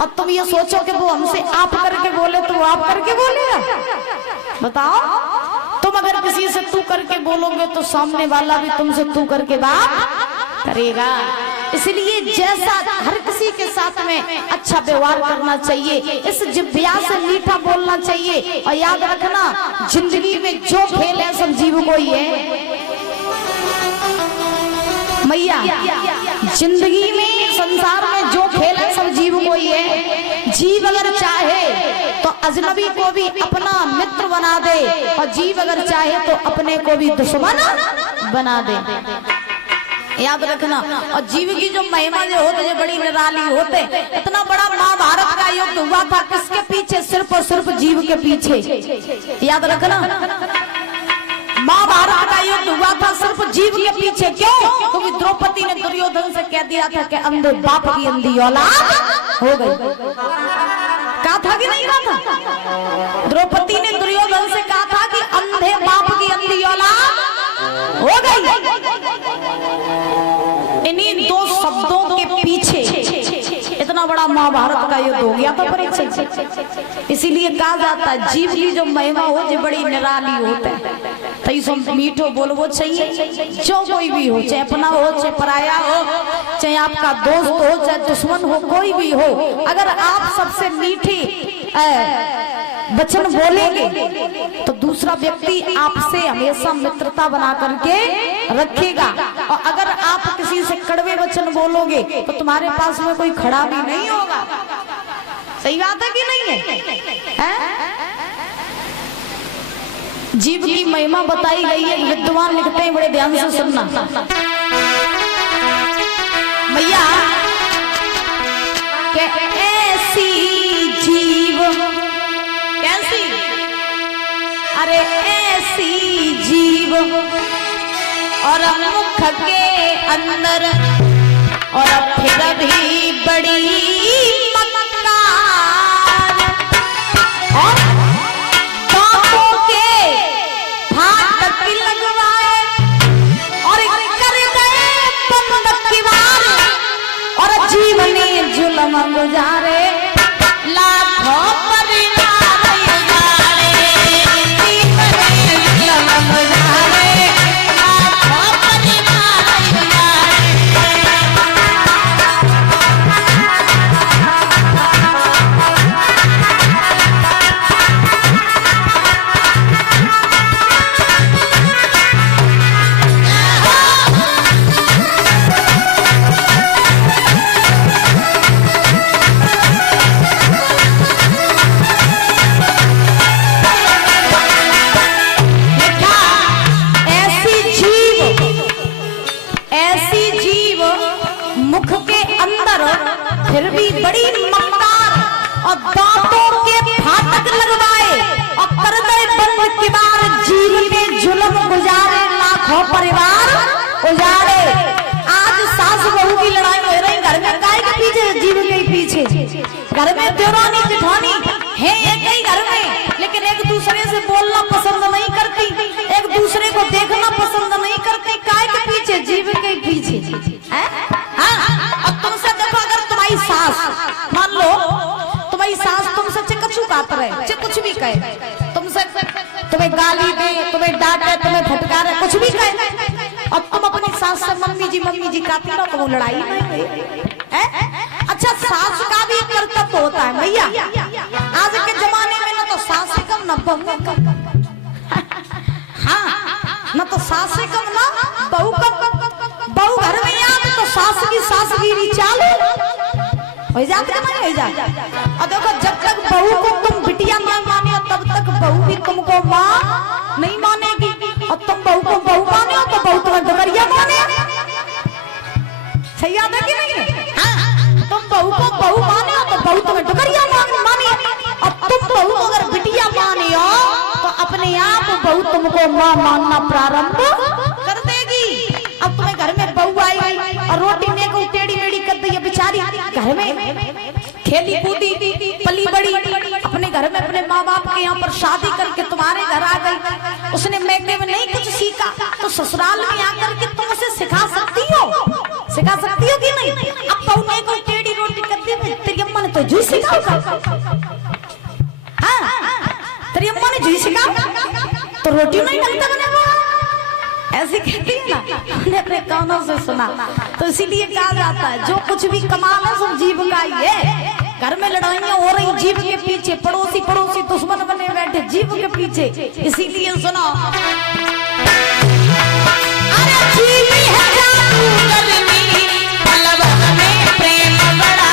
और तुम ये सोचो कि वो हमसे आप करके बोले तो वो आप करके बोलेगा? बताओ। तुम अगर किसी से तू करके बोलोगे तो सामने वाला भी तुमसे तू करके बात करेगा। इसलिए जैसा हर किसी के साथ में अच्छा व्यवहार करना चाहिए, इस जिह्वा से मीठा बोलना चाहिए। और याद रखना, जिंदगी में जो खेल है सब जीव को ही है मैया। जिंदगी में संसार में जो खेल है सब जीव को ही है। जीव अगर चाहे तो अजनबी को भी अपना मित्र बना दे, और जीव अगर चाहे तो अपने को भी दुश्मन बना दे। याद रखना। और जीव की जो महिमा जो होते जो बड़ी निराली होते। इतना बड़ा महाभारत का युद्ध हुआ था किसके पीछे? सिर्फ और सिर्फ जीव के पीछे। याद रखना, महाभारत का युद्ध हुआ था सिर्फ जीव के पीछे। क्यों? क्योंकि द्रौपदी ने दुर्योधन से कह दिया था कि अंधे बाप की अंधी औलाद हो गई। कहा था कि नहीं कहा था? द्रौपदी ने दुर्योधन से कहा था कि अंधे बाप की अंधी औलाद हो गई। इन्हीं दो शब्दों के पीछे इतना बड़ा महाभारत का युद्ध हो गया था परीक्षा। इसीलिए कहा जाता है जीव की जो महिमा हो जो बड़ी निराली होता है। तई सो मीठो बोलवो चाहिए, जो कोई भी हो, चाहे अपना हो चाहे पराया हो, चाहे आपका दोस्त हो चाहे दुश्मन हो, कोई भी हो, अगर आप सबसे मीठी वचन बोलेंगे तो दूसरा व्यक्ति आपसे हमेशा मित्रता बना करके रखेगा। और अगर आप किसी से कड़वे वचन बोलोगे तो तुम्हारे पास में कोई खड़ा भी नहीं होगा। सही बात है कि नहीं है? जीव की महिमा बताई गई है। विद्वान लिखते हैं, बड़े ध्यान से सुनना मैया। ऐसी जीव, कैसी? अरे ऐसी जीव और मुख के अंदर और फिर भी बड़ी मक्कार, और दांतों के फाटक लगवाए और कर गए बंद किवार, और जीवनी जुल्म गुजारे लाखों फिर भी बड़ी मक्कार और दांतों के फाटक लगवाए और कर गए बंद किवार, जीव में जुल्म गुजारे लाखों परिवार उजाड़े। आज सास बहू की लड़ाई हो रही घर में, गाय के पीछे? जीव के पीछे। घर में देवरानी जेठानी है एक ही घर में, लेकिन एक दूसरे से बोलना पसंद नहीं करती, एक दूसरे को देखना पसंद नहीं करती। गाय के पीछे? जीव के पीछे। अब तुमसे देखो, अगर तुम्हारी सास, मान लो तुम्हारी सास तुमसे चिकचू काट रहे, कुछ भी कहे तुमसे, तुम्हें गाली दे, तुम्हें डांटे, तुम्हें फटकारे, कुछ भी कहे, और तुम अपनी सास से मम्मी जी कहती रहो तो वो लड़ाई नहीं है। अच्छा, सास का भी कर्तव्य होता है भैया। आज के जमाने में ना तो सास से कम ना बहू कम, हाँ, ना तो सास से कम ना बहू कम। बहू घर में आए तो सास की सासगिरी चालू हो जाती है, नहीं हो जाती। और देखो, जब तक बहू को तुम बिटिया ना माने तब तक बहू भी तुमको माँ नहीं मानेगी, और तुम बहू को बहू माने हो तो बहू तुम्हें डगरिया माने। सही याद है कि नहीं? हाँ, तुम बहू को बहू माने हो तो बहू तुम्हें डगरिया माने, और तुम बहू को अगर बिटिया माने हो तो अपने आप बहू तुमको माँ मानना प्रारंभ कर देगी। अब तुम्हें घर में बहू आई और रोटी ने को टेढ़ी मेढ़ी कर दी, बेचारी घर में खेली कूदी पली बड़ी, अपने घर में अपने माँ बाप के यहाँ पर शादी करके तुम्हारे घर आ गई। उसने मैके में नहीं कुछ सीखा तो ससुराल में आकर के तुम उसे सिखा सकती हो कि नहीं? अब बहू ने को टेढ़ी रोटी कर दी, हाँ तेरी अम्मा ने झूठ सिखा तो रोटी नहीं लगता बने वो ऐसे कहती है ना, हमने अपने कानों से सुना। तो इसीलिए कहा जाता है जो कुछ भी कमाल है सब जीव का ही है। घर में लड़ाइयां हो रही जीव के पीछे, पड़ोसी पड़ोसी दुश्मन बने बैठे जीव के पीछे। इसीलिए सुनो, अरे जीव है जादूगरनी, पलव में प्रेम बड़ा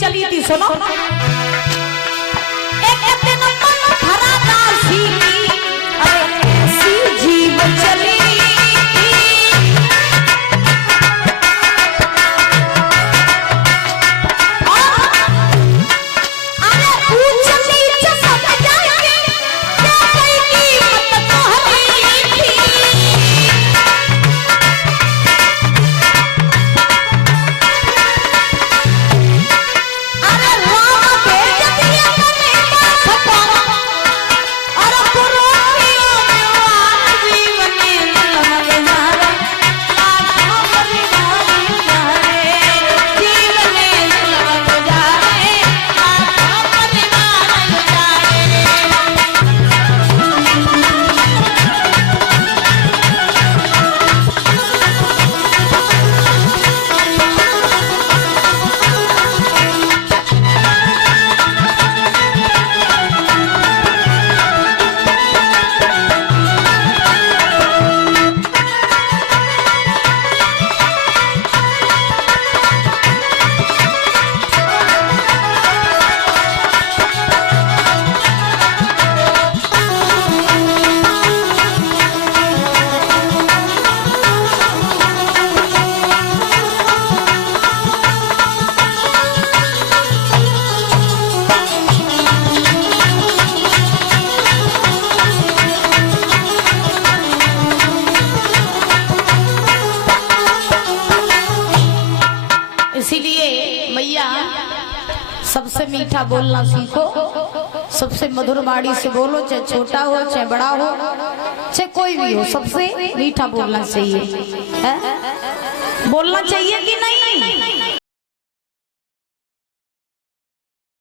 चली थी। सुनो, एक दिन मन भरा दासी, अरे ऐसी जीव चली, अरे ऊंच नीच सब जाएंगे, क्या कोई कीमत तो हरी थी। इसीलिए मैया सबसे मीठा बोलना सीखो, सबसे मधुर वाणी से बोलो, चाहे छोटा हो चाहे बड़ा हो चाहे कोई भी हो, सबसे मीठा बोलना चाहिए। बोलना चाहिए कि नहीं?